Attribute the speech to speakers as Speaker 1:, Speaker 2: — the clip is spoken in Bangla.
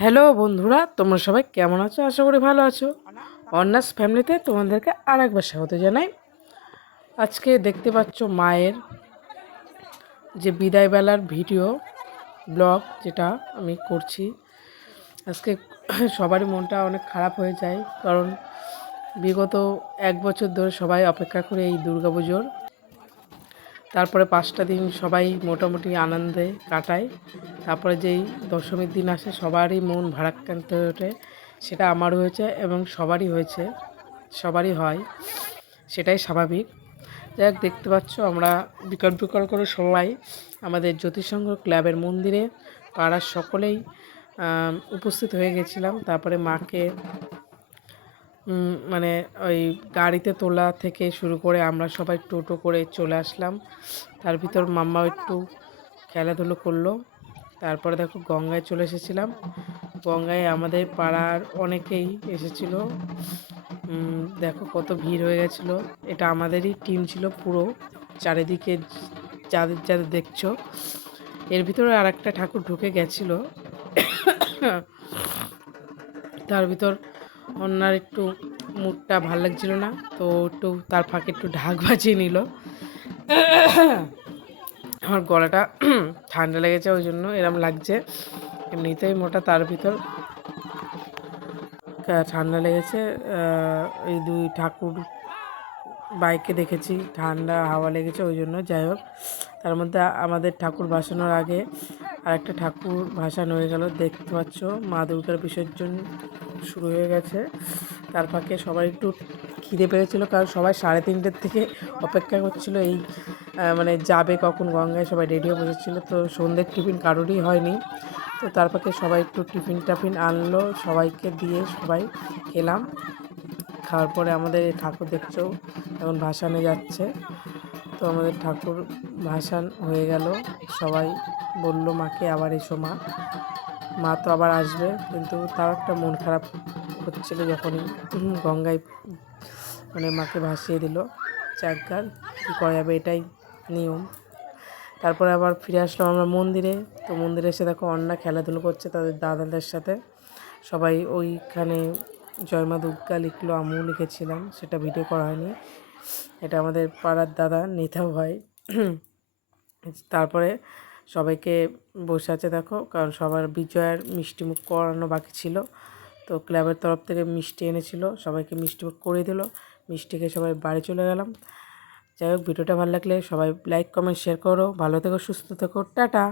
Speaker 1: হ্যালো বন্ধুরা, তোমরা সবাই কেমন আছো? আশা করি ভালো আছো। অন্নাস ফ্যামিলিতে তোমাদেরকে আর একবার স্বাগত জানাই। আজকে দেখতে পাচ্ছ মায়ের যে বিদায়বেলার ভিডিও, ব্লগ যেটা আমি করছি। আজকে সবারই মনটা অনেক খারাপ হয়ে যায়, কারণ বিগত এক বছর ধরে সবাই অপেক্ষা করে এই দুর্গাপুজোর তারপরে পাঁচটা দিন সবাই মোটামুটি আনন্দে কাটায়। তারপরে যেই দশমীর দিন আসে, সবারই মন ভারাক্রান্ত হয়ে ওঠে। সেটা আমারও হয়েছে এবং সবারই হয়েছে, সবারই হয়, সেটাই স্বাভাবিক। যাই হোক, দেখতে পাচ্ছ আমরা বিকল বিকল করে সবাই আমাদের জ্যোতিষসংঘ ক্লাবের মন্দিরে। পাড়ার সকলেই উপস্থিত হয়ে গেছিলাম। তারপরে মাকে মানে ওই গাড়িতে তোলা থেকে শুরু করে আমরা সবাই টোটো করে চলে আসলাম। তার ভিতর মাম্মাও একটু খেলাধুলো করল। তারপরে দেখো গঙ্গায় চলে এসেছিলাম। গঙ্গায় আমাদের পাড়ার অনেকেই এসেছিল। দেখো কত ভিড় হয়ে গেছিল। এটা আমাদেরই টিম ছিল পুরো। চারিদিকে যাদের যাদের দেখছ। এর ভিতরে আর একটা ঠাকুর ঢুকে গেছিল। তার ভিতর অন্যার একটু মুডটা ভালো লাগছিল না, তো একটু তার ফাঁকে একটু ঢাক বাজিয়ে নিল। আমার গলাটা ঠান্ডা লেগেছে ওই জন্য এরম লাগছে। এমনিতেই মোটা তার ভিতর। ঠান্ডা লেগেছে এই দুই ঠাকুর বাইকে দেখেছি, ঠান্ডা হাওয়া লেগেছে, ওই জন্য যাই হোক। তার মধ্যে আমাদের ঠাকুর ভাসানোর আগে আরেকটা ঠাকুর ভাসান হয়ে গেল, দেখতে পাচ্ছ, মা দুর্গার বিসর্জন শুরু হয়ে গেছে। তার ফাঁকে সবাই একটু খিদে পেয়েছিল, কারণ সবাই সাড়ে তিনটের থেকে অপেক্ষা করছিল, এই মানে যাবে কখন, গঙ্গায় সবাই রেডি হয়ে বসেছিল, তো সন্ধ্যের টিফিন কারোরই হয়নি। তো তার ফাঁকে সবাই একটু টিফিন টাফিন আনলো, সবাইকে দিয়ে সবাই খেলাম। খাওয়ার পরে আমাদের এই ঠাকুর দেখছ, এখন ভাসানে যাচ্ছে। তো আমাদের ঠাকুর ভাসান হয়ে গেল। সবাই বলল, মাকে আবার এসো মা। মা তো আবার আসবে, কিন্তু তার একটা মন খারাপ হচ্ছিল যখনই গঙ্গায় মানে মাকে ভাসিয়ে দিল। চাকগার কী করা যাবে এটাই নিয়ম। তারপরে আবার ফিরে আসলাম আমরা মন্দিরে। তো মন্দিরে এসে দেখো অন্না খেলাধুলো করছে তাদের দাদাদের সাথে। সবাই ওইখানে জয়মা দুর্গা লিখলো, আমিও লিখেছিলাম, সেটা ভিডিও করা হয়নি। এটা আমাদের পাড়ার দাদা নিথা ভাই। তারপরে সবাইকে বসে আছে দেখো, কারণ সবার বিজয়ের মিষ্টি মুখ করানো বাকি ছিল। তো ক্লাবের তরফ থেকে মিষ্টি এনেছিল, সবাইকে মিষ্টি মুখ করে দিল। মিষ্টিকে সবাই বাড়ি চলে গেলাম। যাই হোক ভিডিওটা ভালো লাগলে সবাই লাইক কমেন্ট শেয়ার করো। ভালো থেকো, সুস্থ থেকো। টাটা!